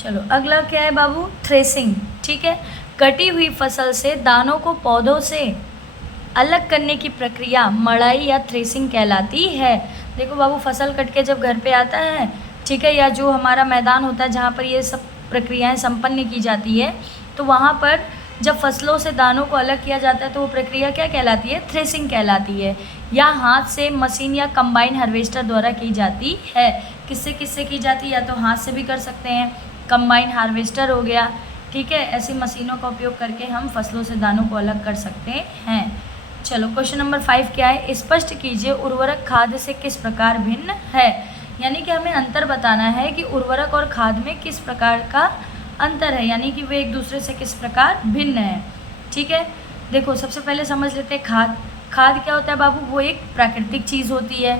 चलो अगला क्या है बाबू, थ्रेसिंग। ठीक है, कटी हुई फसल से दानों को पौधों से अलग करने की प्रक्रिया मड़ाई या थ्रेसिंग कहलाती है। देखो बाबू, फसल कट के जब घर पे आता है, ठीक है, या जो हमारा मैदान होता है जहाँ पर ये सब प्रक्रियाएं संपन्न की जाती है, तो वहाँ पर जब फसलों से दानों को अलग किया जाता है तो वो प्रक्रिया क्या कहलाती है, थ्रेसिंग कहलाती है। या हाथ से, मशीन या कंबाइन हार्वेस्टर द्वारा की जाती है। किससे किससे की जाती है, या तो हाथ से भी कर सकते हैं, कंबाइन हार्वेस्टर हो गया, ठीक है, ऐसी मशीनों का उपयोग करके हम फसलों से दानों को अलग कर सकते हैं। चलो क्वेश्चन नंबर 5 क्या है, स्पष्ट कीजिए उर्वरक खाद से किस प्रकार भिन्न है। यानी कि हमें अंतर बताना है कि उर्वरक और खाद में किस प्रकार का अंतर है, यानी कि वे एक दूसरे से किस प्रकार भिन्न है। ठीक है, देखो सबसे पहले समझ लेते हैं खाद। खाद क्या होता है बाबू, वो एक प्राकृतिक चीज़ होती है,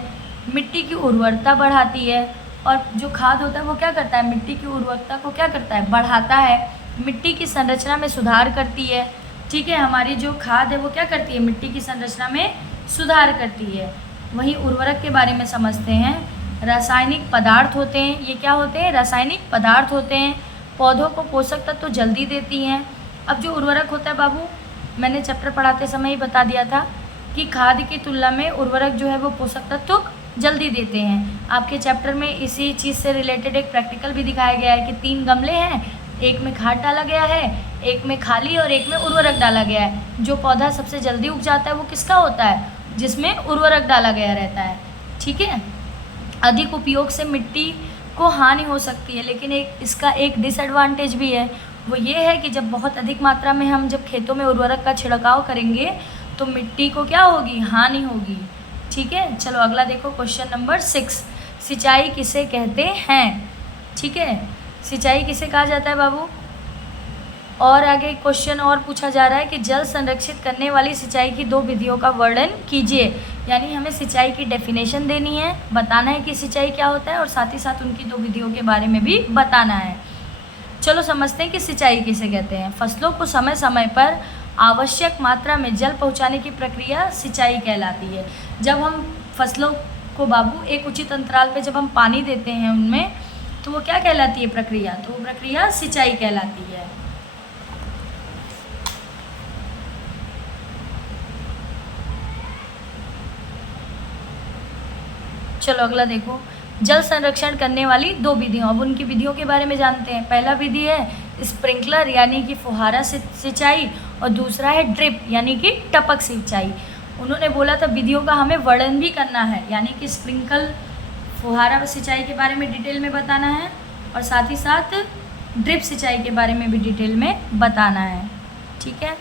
मिट्टी की उर्वरता बढ़ाती है। और जो खाद होता है वो क्या करता है, मिट्टी की उर्वरता को क्या करता है, बढ़ाता है, मिट्टी की संरचना में सुधार करती है। ठीक है, हमारी जो खाद है वो क्या करती है, मिट्टी की संरचना में सुधार करती है। वहीं उर्वरक के बारे में समझते हैं। रासायनिक पदार्थ होते हैं, ये क्या होते हैं, रासायनिक पदार्थ होते हैं, पौधों को पोषक तत्व तो जल्दी देती हैं। अब जो उर्वरक होता है बाबू, मैंने चैप्टर पढ़ाते समय ही बता दिया था कि खाद की तुलना में उर्वरक जो है वो पोषक तत्व तो जल्दी देते हैं। आपके चैप्टर में इसी चीज़ से रिलेटेड एक प्रैक्टिकल भी दिखाया गया है कि 3 गमले हैं, एक में खाद डाला गया है, एक में खाली और एक में उर्वरक डाला गया है। जो पौधा सबसे जल्दी उग जाता है वो किसका होता है, जिसमें उर्वरक डाला गया रहता है। ठीक है, अधिक उपयोग से मिट्टी को हानि हो सकती है, लेकिन इसका एक डिसएडवांटेज भी है। वो ये है कि जब बहुत अधिक मात्रा में हम जब खेतों में उर्वरक का छिड़काव करेंगे तो मिट्टी को क्या होगी, हानि होगी। ठीक है, चलो अगला देखो क्वेश्चन नंबर 6, सिंचाई किसे कहते हैं। ठीक है, सिंचाई किसे कहा जाता है बाबू। और आगे क्वेश्चन और पूछा जा रहा है कि जल संरक्षित करने वाली सिंचाई की 2 विधियों का वर्णन कीजिए। यानी हमें सिंचाई की डेफिनेशन देनी है, बताना है कि सिंचाई क्या होता है, और साथ ही साथ उनकी 2 विधियों के बारे में भी बताना है। चलो समझते हैं कि सिंचाई किसे कहते हैं। फसलों को समय समय पर आवश्यक मात्रा में जल पहुंचाने की प्रक्रिया सिंचाई कहलाती है। जब हम फसलों को बाबू एक उचित अंतराल पे जब हम पानी देते हैं उनमें, तो वो क्या कहलाती है प्रक्रिया, तो वो प्रक्रिया सिंचाई कहलाती है। चलो अगला देखो, जल संरक्षण करने वाली 2 विधियों। अब उनकी विधियों के बारे में जानते हैं। पहला विधि है स्प्रिंकलर यानी कि फुहारा सिंचाई, और दूसरा है ड्रिप यानी कि टपक सिंचाई। उन्होंने बोला था विधियों का हमें वर्णन भी करना है, यानी कि स्प्रिंकल फुहारा सिंचाई के बारे में डिटेल में बताना है, और साथ ही साथ ड्रिप सिंचाई के बारे में भी डिटेल में बताना है। ठीक है,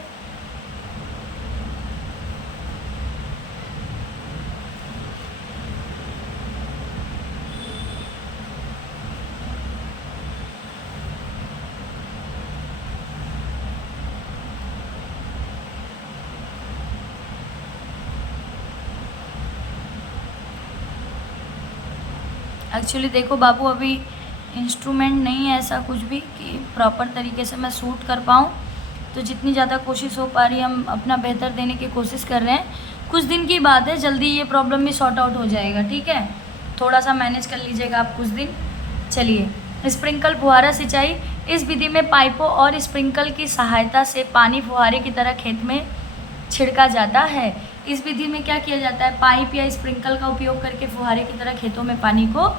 एक्चुअली देखो बाबू, अभी इंस्ट्रूमेंट नहीं है ऐसा कुछ भी कि प्रॉपर तरीके से मैं शूट कर पाऊँ, तो जितनी ज़्यादा कोशिश हो पा रही है हम अपना बेहतर देने की कोशिश कर रहे हैं। कुछ दिन की बात है, जल्दी ये प्रॉब्लम भी सॉर्ट आउट हो जाएगा। ठीक है, थोड़ा सा मैनेज कर लीजिएगा आप कुछ दिन। चलिए, स्प्रिंकल फुहारा सिंचाई, इस विधि में पाइपों और स्प्रिंकल की सहायता से पानी फुहारे की तरह खेत में छिड़का जाता है। इस विधि में क्या किया जाता है, पाइप या स्प्रिंकल का उपयोग करके फुहारे की तरह खेतों में पानी को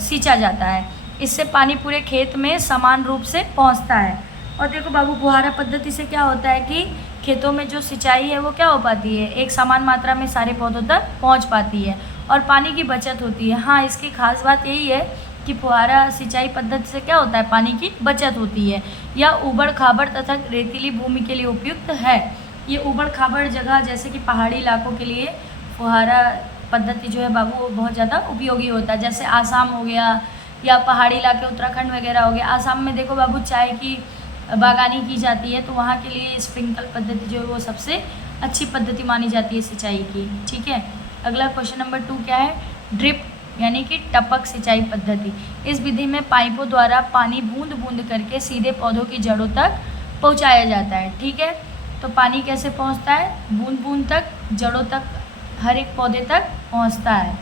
सींचा जाता है। इससे पानी पूरे खेत में समान रूप से पहुंचता है। और देखो बाबू, फुहारा पद्धति से क्या होता है कि खेतों में जो सिंचाई है वो क्या हो पाती है, एक समान मात्रा में सारे पौधों तक पहुंच पाती है और पानी की बचत होती है। हाँ, इसकी खास बात यही है कि फुहारा सिंचाई पद्धति से क्या होता है, पानी की बचत होती है। यह ऊबड़ खाबड़ तथा रेतीली भूमि के लिए उपयुक्त है। ये ऊबड़ खाबड़ जगह जैसे कि पहाड़ी इलाकों के लिए फुहारा पद्धति जो है बाबू वो बहुत ज़्यादा उपयोगी होता है। जैसे आसाम हो गया या पहाड़ी इलाके उत्तराखंड वगैरह हो गया। आसाम में देखो बाबू चाय की बागानी की जाती है, तो वहाँ के लिए स्प्रिंकल पद्धति जो है वो सबसे अच्छी पद्धति मानी जाती है सिंचाई की। ठीक है, अगला क्वेश्चन नंबर 2 क्या है, ड्रिप यानी कि टपक सिंचाई पद्धति। इस विधि में पाइपों द्वारा पानी बूंद बूंद करके सीधे पौधों की जड़ों तक पहुँचाया जाता है। ठीक है, तो पानी कैसे पहुँचता है, बूंद बूंद तक, जड़ों तक, हर एक पौधे तक पहुँचता है।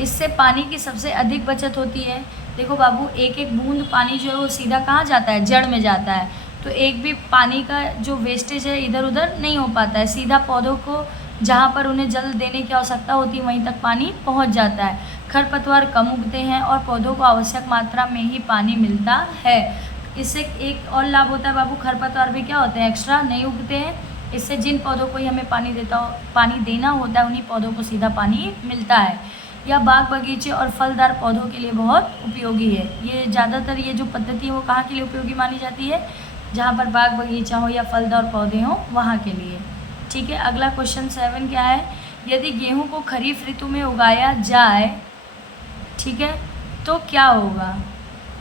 इससे पानी की सबसे अधिक बचत होती है। देखो बाबू, एक एक बूंद पानी जो है वो सीधा कहाँ जाता है, जड़ में जाता है, तो एक भी पानी का जो वेस्टेज है इधर उधर नहीं हो पाता है, सीधा पौधों को जहाँ पर उन्हें जल देने की आवश्यकता होती है वहीं तक पानी पहुँच जाता है। खरपतवार कम उगते हैं और पौधों को आवश्यक मात्रा में ही पानी मिलता है। इससे एक और लाभ होता है बाबू, खरपतवार भी क्या होते हैं, एक्स्ट्रा नहीं उगते हैं। इससे जिन पौधों को ही हमें पानी देना होता है उन्हीं पौधों को सीधा पानी मिलता है। यह बाग बगीचे और फलदार पौधों के लिए बहुत उपयोगी है। ये ज़्यादातर ये जो पद्धति है वो कहाँ के लिए उपयोगी मानी जाती है, जहाँ पर बाग बगीचा हो या फलदार पौधे हों वहाँ के लिए। ठीक है, अगला क्वेश्चन 7 क्या है, यदि गेहूँ को खरीफ ऋतु में उगाया जाए, ठीक है, तो क्या होगा।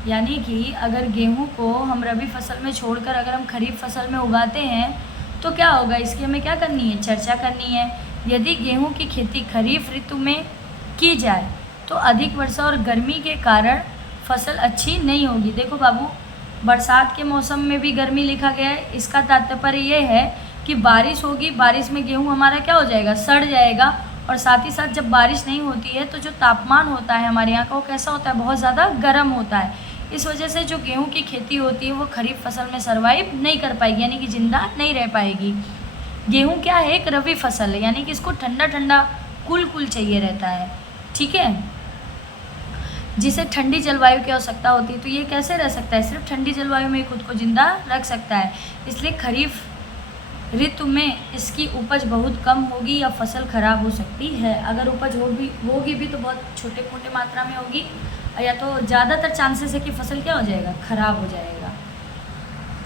यानी कि अगर गेहूँ को हम रबी फसल में छोड़कर अगर हम खरीफ फसल में उगाते हैं तो क्या होगा, इसकी हमें क्या करनी है, चर्चा करनी है। यदि गेहूँ की खेती खरीफ ऋतु में की जाए तो अधिक वर्षा और गर्मी के कारण फसल अच्छी नहीं होगी। देखो बाबू, बरसात के मौसम में भी गर्मी लिखा गया है, इसका तात्पर्य ये है कि बारिश होगी, बारिश में गेहूँ हमारा क्या हो जाएगा, सड़ जाएगा। और साथ ही साथ जब बारिश नहीं होती है तो जो तापमान होता है हमारे यहाँ का वो कैसा होता है, बहुत ज़्यादा गर्म होता है। इस वजह से जो गेहूँ की खेती होती है वो खरीफ फसल में सर्वाइव नहीं कर पाएगी, यानी कि ज़िंदा नहीं रह पाएगी। गेहूँ क्या है, एक रबी फसल है, यानी कि इसको ठंडा ठंडा कुल चाहिए रहता है, ठीक है, जिसे ठंडी जलवायु की आवश्यकता होती है। तो ये कैसे रह सकता है, सिर्फ ठंडी जलवायु में खुद को जिंदा रख सकता है। इसलिए खरीफ ऋतु में इसकी उपज बहुत कम होगी या फसल खराब हो सकती है। अगर उपज होगी भी तो बहुत छोटे मोटे मात्रा में होगी, या तो ज़्यादातर चांसेस है कि फसल क्या हो जाएगा, खराब हो जाएगा।